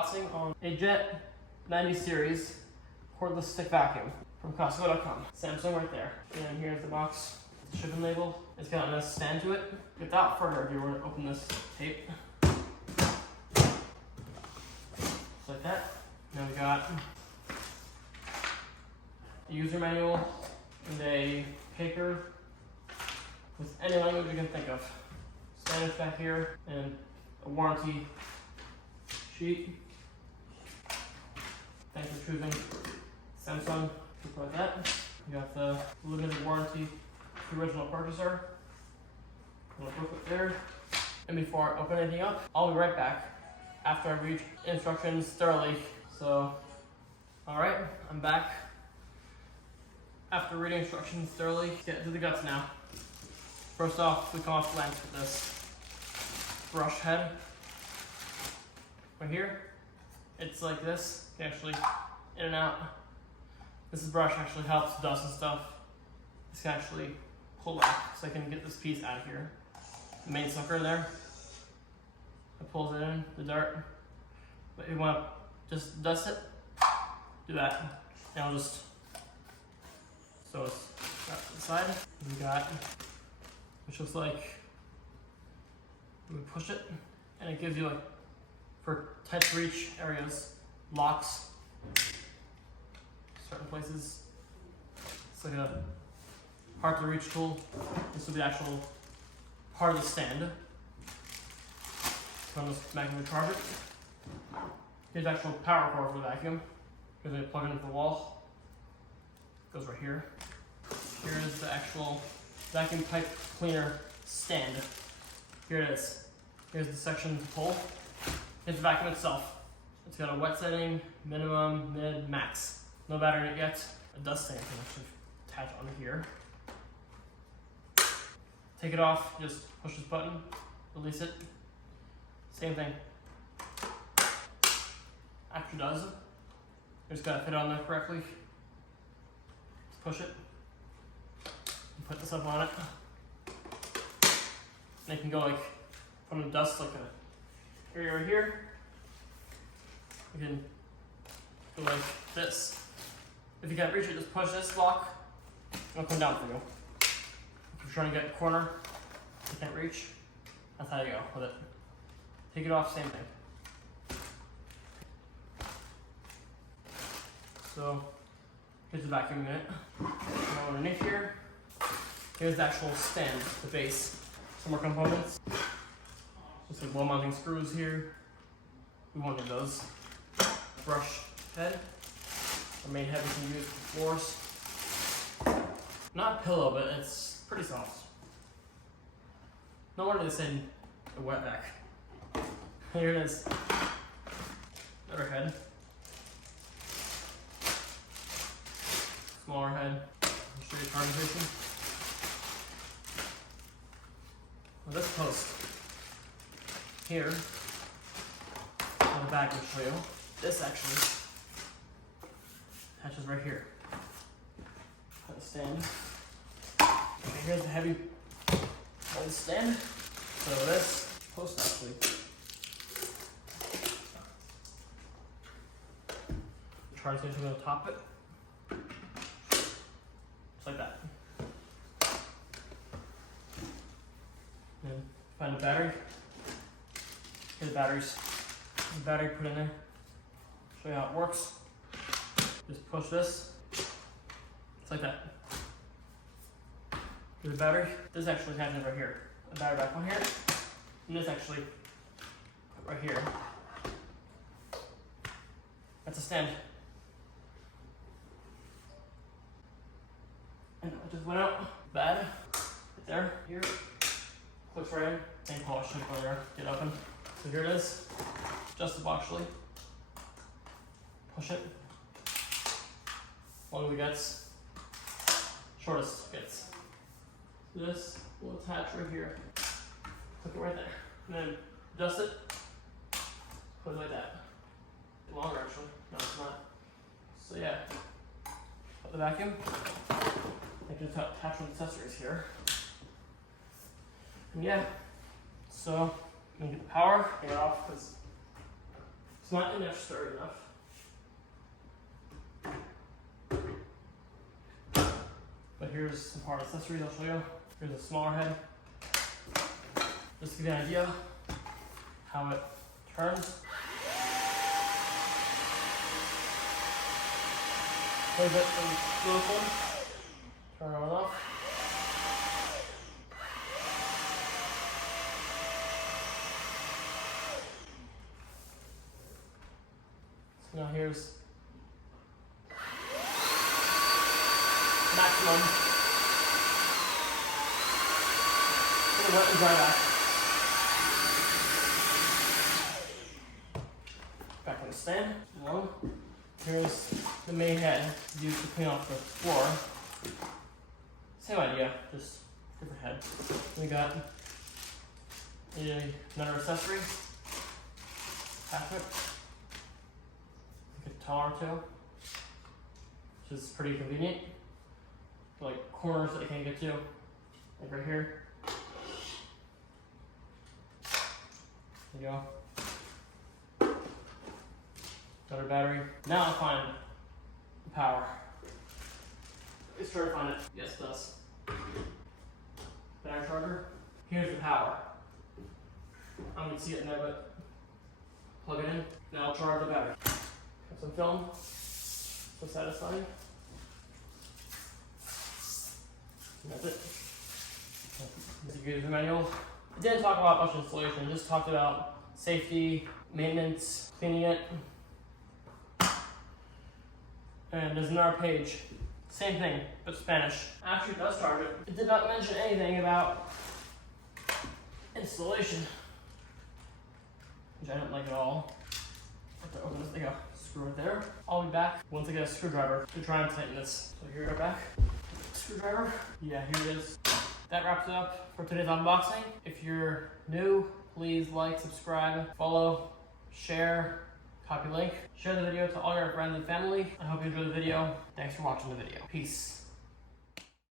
unboxing on a Jet 90 series cordless stick vacuum from Costco.com. Samsung right there. And here's the box, the shipping label. It's got a nice stand to it. Without further ado, we're gonna open this tape. Just like that. Now we got a user manual and a paper with any language you can think of. Spanish back here and a warranty sheet. Thanks for choosing Samsung. Just like that. You got the limited warranty to the original purchaser. A little booklet there. And before I open anything up, I'll be right back after I read instructions thoroughly. So, alright, I'm back. After reading instructions thoroughly, let's get into the guts now. First off, we come off length with this brush head. Right here, it's like this. You can actually in and out. This brush actually helps dust and stuff. This can actually pull back so I can get this piece out of here. The main sucker there, it pulls it in, the dart. But if you want to just dust it, do that. And I'll just, so it's got to the side. We got, which looks like, we push it, and it gives you like, for tight to reach areas, locks, certain places. It's like a hard to reach tool. This will be the actual part of the stand. So I'm just making to charge it. Here's the actual power cord for the vacuum. Here's a plug it into the wall. Goes right here. Here is the actual vacuum pipe cleaner stand. Here it is. Here's the section to pull. Here's the vacuum itself. It's got a wet setting, minimum, mid, max. No battery in it yet. A dust stand can actually attach onto here. Take it off, just push this button, release it. Same thing. Actually does. You just gotta fit it on there correctly. Just push it. And put this up on it. And it can go like from the dust like a area right here. You can go like this. If you can't reach it, just push this lock. It'll come down for you. If you're trying to get a corner you can't reach, that's how you go with it. Take it off, same thing. So here's the vacuum unit. Now underneath here, here's the actual stand, the base. Some more components. Just like wall mounting screws here. We wanted those. Brush head. The main head we can use for floors. Not pillow, but it's pretty soft. No wonder they say a wet vac. Here it is. Another head. Smaller head. I'll show you charging station. Well, this post here on the back will show you. This actually attaches right here. Got the stand. Okay, here's the heavy old stand. So this post actually. The charge station will top it. Just like that. Then find the battery. Here's the batteries. The battery put in there. Show you how it works. Just push this. It's like that. Here's the battery. This actually attaches right here. The battery back on here. And this actually right here. That's a stand. And it just went out. Bad. Right there. Here. Clicks right in. Same polish shape over there. Get open. So here it is. Adjustable actually. Push it. Longer gets. Shortest gets. This will attach right here. Click it right there. And then adjust it. Put it like that. Longer actually. No, it's not. So yeah. Put the vacuum. I can attach with accessories here. And yeah. So I'm gonna get the power. Get it off because It's not in there sturdy enough. But here's some part accessories I'll show you. Here's a smaller head. Just to give you an idea how it turns. Plays it in silicone. Turn it on and off. So now here's maximum. Gonna wet and dry back. Back on the stand. One. Here's the main head used to clean off the floor. Same idea, just different head. We got another accessory. Half it. Like a tar too, which is pretty convenient. For like corners that you can't get to, like right here. There you go. Another battery. Now I'll find the power. Let's try to find it. Yes, it does. Battery charger. Here's the power. I don't see it in there, but plug it in. Now I'll charge the battery. Got some film. So satisfying. And that's it. This is the user manual. It didn't talk about much installation. It just talked about safety, maintenance, cleaning it. And there's another page. Same thing, but Spanish. Actually, it does charge it. It did not mention anything about installation, which I don't like at all. I have to open this thing up. Screw it there. I'll be back once I get a screwdriver to try and tighten this. So here we go back. Screwdriver. Yeah, here it is. That wraps it up for today's unboxing. If you're new, please like, subscribe, follow, share, copy link. Share the video to all your friends and family. I hope you enjoyed the video. Thanks for watching the video. Peace.